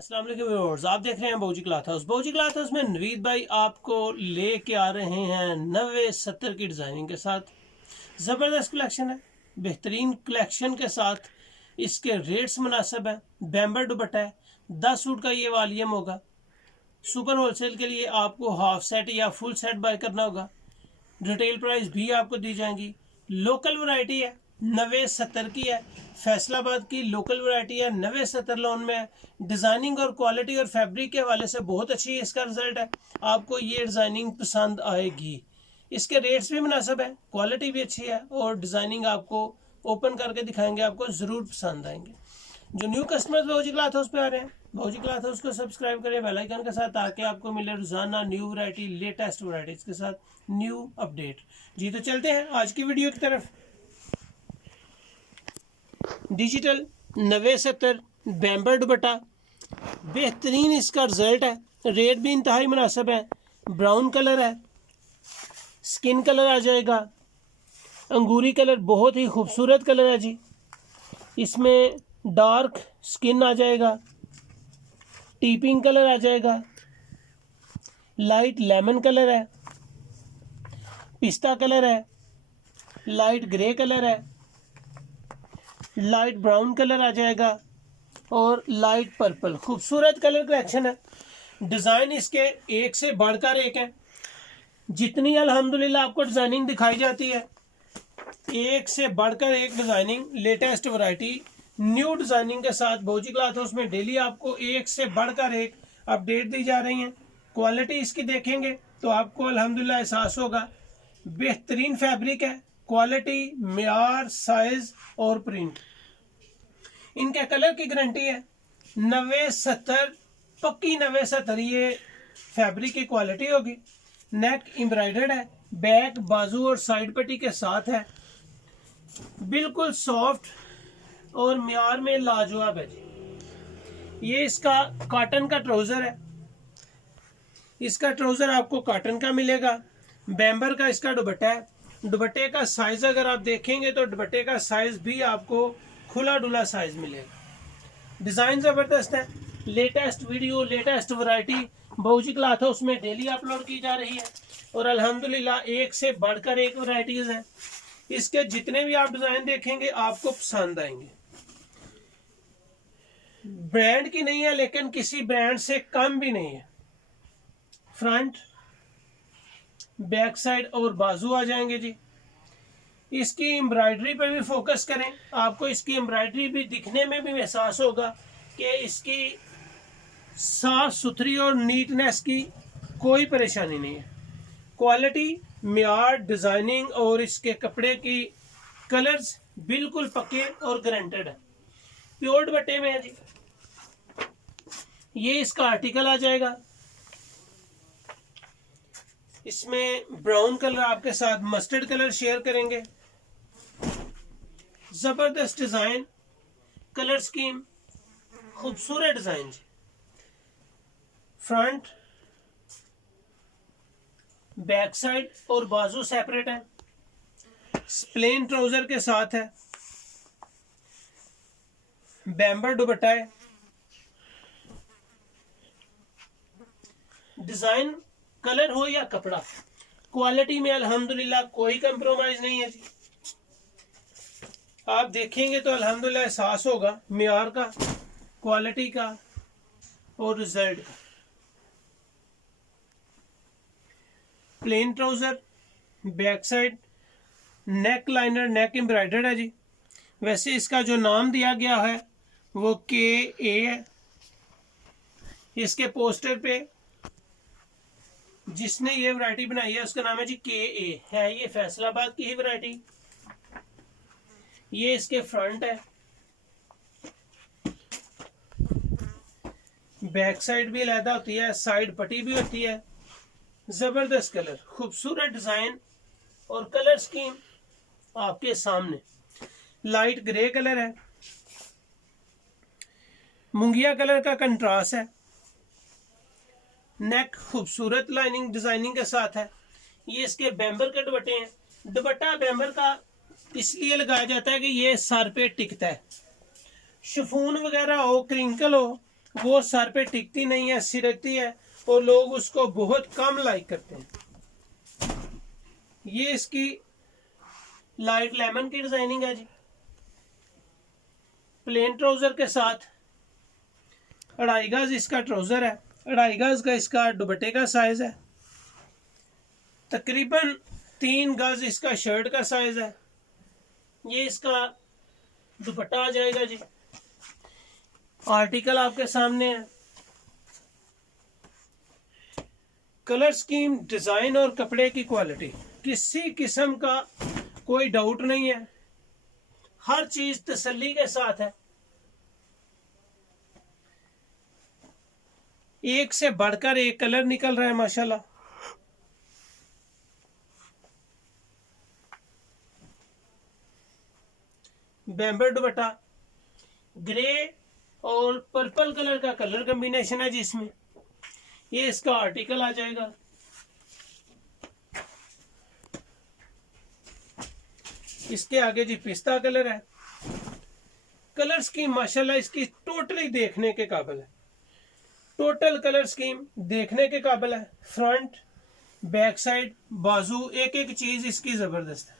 अस्सलाम वालेकुम व्यूअर्स, आप देख रहे हैं बौजी क्लॉथ हाउस। बौजी क्लॉथ हाउस में नवीद भाई आपको लेके आ रहे हैं 90-70 की डिज़ाइनिंग के साथ। ज़बरदस्त कलेक्शन है, बेहतरीन कलेक्शन के साथ इसके रेट्स मुनासिब हैं। बैम्बर दुपट्टा है, 10 सूट का ये वॉल्यूम होगा। सुपर होलसेल के लिए आपको हाफ सेट या फुल सेट बाय करना होगा। रिटेल प्राइस भी आपको दी जाएंगी। लोकल वैरायटी है, 90-70 की है, फैसलाबाद की लोकल वैरायटी है, 90-70 लोन में है। डिज़ाइनिंग और क्वालिटी और फैब्रिक के हवाले से बहुत अच्छी इसका रिजल्ट है। आपको ये डिज़ाइनिंग पसंद आएगी। इसके रेट्स भी मुनासिब है, क्वालिटी भी अच्छी है और डिज़ाइनिंग आपको ओपन करके दिखाएंगे, आपको ज़रूर पसंद आएंगे। जो न्यू कस्टमर्स बौजी क्लॉथ हाउस पे आ रहे हैं, बौजी क्लॉथ हाउस को सब्सक्राइब करें बेल आइकन के साथ, ताकि आपको मिले रोजाना न्यू वैरायटी, लेटेस्ट वैरायटीज के साथ न्यू अपडेट। जी तो चलते हैं आज की वीडियो की तरफ। डिजिटल 90-70 बैम्बर दुपट्टा, बेहतरीन इसका रिजल्ट है, रेट भी इंतहाई मुनासिब है। ब्राउन कलर है, स्किन कलर आ जाएगा, अंगूरी कलर बहुत ही खूबसूरत कलर है जी। इसमें डार्क स्किन आ जाएगा, टीपिंग कलर आ जाएगा, लाइट लेमन कलर है, पिस्ता कलर है, लाइट ग्रे कलर है, लाइट ब्राउन कलर आ जाएगा और लाइट पर्पल। खूबसूरत कलर कलेक्शन है। डिज़ाइन इसके एक से बढ़कर एक है। जितनी अल्हम्दुलिल्लाह आपको डिज़ाइनिंग दिखाई जाती है, एक से बढ़कर एक designing, latest variety, new designing के साथ बौजी क्लॉथ हाउस में डेली आपको एक से बढ़कर एक अपडेट दी जा रही हैं। क्वालिटी इसकी देखेंगे तो आपको अल्हम्दुलिल्लाह एहसास होगा। बेहतरीन फैब्रिक है, क्वालिटी, मेयार, साइज और प्रिंट। इनके कलर की गारंटी है। 90-70 पक्की 90-70 ये फैब्रिक की क्वालिटी होगी। नेक एम्ब्रॉयडर्ड है, बैक, बाजू और साइड पट्टी के साथ है। बिल्कुल सॉफ्ट और म्यार में लाजवाब है जी। ये इसका कॉटन का ट्राउजर है। इसका ट्राउजर आपको कॉटन का मिलेगा। बैम्बर का इसका दुपट्टा है। दुपट्टे का साइज अगर आप देखेंगे तो दुपट्टे का साइज भी आपको खुला डुला साइज मिलेगा। डिजाइन जबरदस्त है। Latest video, latest variety Bauji cloth house में डेली अपलोड की जा रही है और अल्हम्दुलिल्लाह एक से बढ़कर एक वैरायटीज हैं। इसके जितने भी आप डिजाइन देखेंगे आपको पसंद आएंगे। ब्रांड की नहीं है लेकिन किसी ब्रांड से कम भी नहीं है। फ्रंट, बैक साइड और बाजू आ जाएंगे जी। इसकी एम्ब्रॉयडरी पे भी फोकस करें, आपको इसकी एम्ब्रॉयडरी भी दिखने में भी एहसास होगा कि इसकी साफ सुथरी और नीटनेस की कोई परेशानी नहीं है। क्वालिटी, म्यार, डिजाइनिंग और इसके कपड़े की कलर्स बिल्कुल पक्के और गारंटेड है। प्योर दुपट्टे में है जी। ये इसका आर्टिकल आ जाएगा। इसमें ब्राउन कलर आपके साथ मस्टर्ड कलर शेयर करेंगे। जबरदस्त डिजाइन, कलर स्कीम, खूबसूरत डिजाइन जी। फ्रंट, बैक साइड और बाजू सेपरेट है। प्लेन ट्राउजर के साथ है। बैम्बर दुपट्टा है। डिजाइन, कलर हो या कपड़ा, क्वालिटी में अल्हम्दुलिल्लाह कोई कंप्रोमाइज नहीं है जी। आप देखेंगे तो अल्हम्दुलिल्लाह एहसास होगा मेयार का, क्वालिटी का और रिजल्ट का। प्लेन ट्राउजर, बैक साइड, नेक लाइनर, नेक एम्ब्रॉयडर्ड है जी। वैसे इसका जो नाम दिया गया है वो KA है। इसके पोस्टर पे जिसने ये वैरायटी बनाई है उसका नाम है जी KA है। ये फैसलाबाद की ही वैरायटी। ये इसके फ्रंट है। बैक साइड भी अलहदा होती है, साइड पट्टी भी होती है। जबरदस्त कलर, खूबसूरत डिजाइन और कलर स्कीम आपके सामने। लाइट ग्रे कलर है, मुंगिया कलर का कंट्रास्ट है। नेक खूबसूरत लाइनिंग डिजाइनिंग के साथ है। ये इसके बैम्बर के दुपट्टे हैं। दुपट्टा बैम्बर का इसलिए लगाया जाता है कि ये सर पे टिकता है। शिफॉन वगैरह हो, क्रिंकल हो, वो सर पे टिकती नहीं है, सिरकती है और लोग उसको बहुत कम लाइक करते हैं। ये इसकी लाइट लेमन की डिजाइनिंग है जी, प्लेन ट्राउजर के साथ। 2.5 गज इसका ट्राउजर है, 2.5 गज का इसका दुपट्टे का साइज है, तकरीबन 3 गज इसका शर्ट का साइज है। ये इसका दुपट्टा आ जाएगा जी। आर्टिकल आपके सामने है। कलर स्कीम, डिजाइन और कपड़े की क्वालिटी, किसी किस्म का कोई डाउट नहीं है, हर चीज तसल्ली के साथ है। एक से बढ़कर एक कलर निकल रहा है माशाल्लाह। बैम्बर दुपट्टा, ग्रे और पर्पल कलर का कलर कॉम्बिनेशन है जिसमें। ये इसका आर्टिकल आ जाएगा। इसके आगे जी पिस्ता कलर है। कलर स्कीम माशाल्लाह इसकी टोटली देखने के काबिल है, टोटल कलर स्कीम देखने के काबिल है। फ्रंट, बैक साइड, बाजू, एक एक चीज इसकी जबरदस्त है।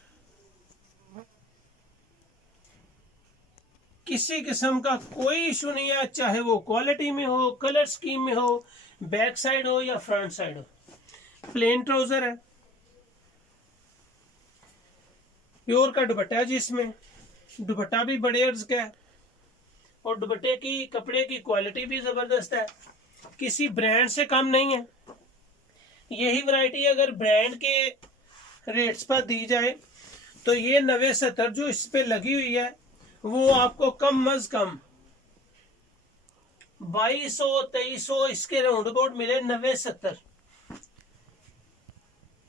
किसी किस्म का कोई इशू नहीं है, चाहे वो क्वालिटी में हो, कलर स्कीम में हो, बैक साइड हो या फ्रंट साइड हो। प्लेन ट्राउजर है, प्योर का दुपट्टा है जिसमें। दुपट्टा भी बड़े अर्ज का है और दुपट्टे की कपड़े की क्वालिटी भी जबरदस्त है, किसी ब्रांड से कम नहीं है। यही वैरायटी अगर ब्रांड के रेट्स पर दी जाए तो ये 90-70 जो इस पे लगी हुई है वो आपको कम अज कम 2200-2300 इसके राउंड अबाउट मिले। 90-70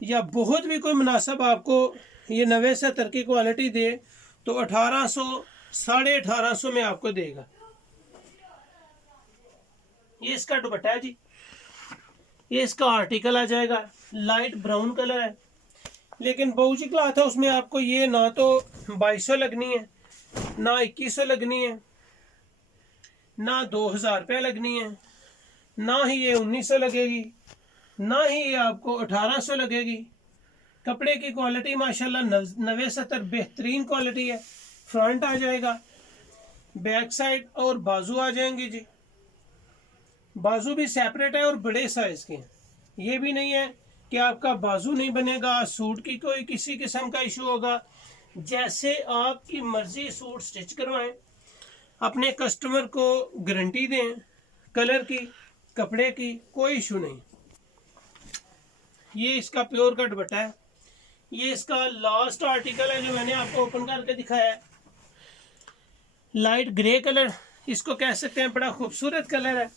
या बहुत भी कोई मुनासिब आपको ये 90-70 की क्वालिटी दे तो 1800, 1850 में आपको देगा। ये इसका दुपट्टा है जी। ये इसका आर्टिकल आ जाएगा। लाइट ब्राउन कलर है, लेकिन बहुजी क्लॉथ है उसमें आपको ये ना तो 2200 लगनी है, ना 2100 लगनी है, ना 2000 रुपये लगनी है, ना ही ये 1900 लगेगी, ना ही ये आपको 1800 लगेगी। कपड़े की क्वालिटी माशाल्लाह 90-70 बेहतरीन क्वालिटी है। फ्रंट आ जाएगा, बैक साइड और बाजू आ जाएंगे जी। बाजू भी सेपरेट है और बड़े साइज के हैं। ये भी नहीं है कि आपका बाजू नहीं बनेगा, सूट की कोई किसी किस्म का इशू होगा। जैसे आपकी मर्जी सूट स्टिच करवाएं, अपने कस्टमर को गारंटी दें, कलर की, कपड़े की कोई इशू नहीं। ये इसका प्योर का दुपट्टा है। ये इसका लास्ट आर्टिकल है जो मैंने आपको ओपन करके दिखाया है। लाइट ग्रे कलर इसको कह सकते हैं, बड़ा खूबसूरत कलर है।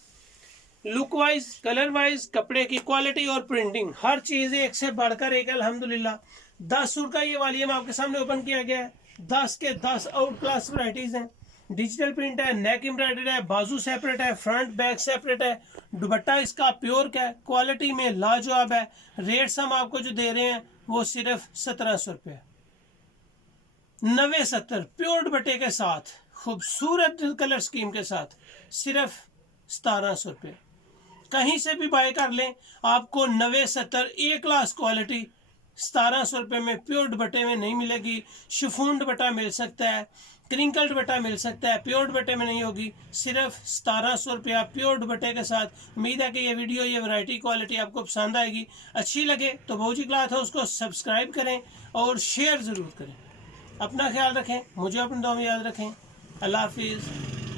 लुक वाइज, कलर वाइज, कपड़े की क्वालिटी और प्रिंटिंग, हर चीज एक से बढ़कर एक अल्हम्दुलिल्लाह। 10 सूट का ये वॉल्यूम आपके सामने ओपन किया गया है। 10 के 10 आउट क्लास वैरायटीज हैं। डिजिटल प्रिंट है, नेक एम्ब्रॉयडरी है, बाजू सेपरेट है, फ्रंट बैक सेपरेट है। दुपट्टा इसका प्योर का है, क्वालिटी में लाजवाब है। रेट्स हम आपको जो दे रहे हैं वो सिर्फ 1700 रुपये, 90-70 प्योर दुपट्टे के साथ, खूबसूरत कलर स्कीम के साथ, सिर्फ 1700 रुपये। कहीं से भी बाय कर लें आपको 90-70 ए क्लास क्वालिटी 1700 रुपये में प्योर दुपट्टे में नहीं मिलेगी। शिफॉन दुपट्टा मिल सकता है, क्रिंकल दुपट्टा मिल सकता है, प्योर दुपट्टे में नहीं होगी। सिर्फ 1700 रुपया प्योर दुपट्टे के साथ। उम्मीद है कि ये वीडियो, ये वैरायटी क्वालिटी आपको पसंद आएगी। अच्छी लगे तो बहुजी क्लॉथ हाउस को सब्सक्राइब करें और शेयर ज़रूर करें। अपना ख्याल रखें, मुझे अपनी दुआ में याद रखें। अल्लाह हाफिज़।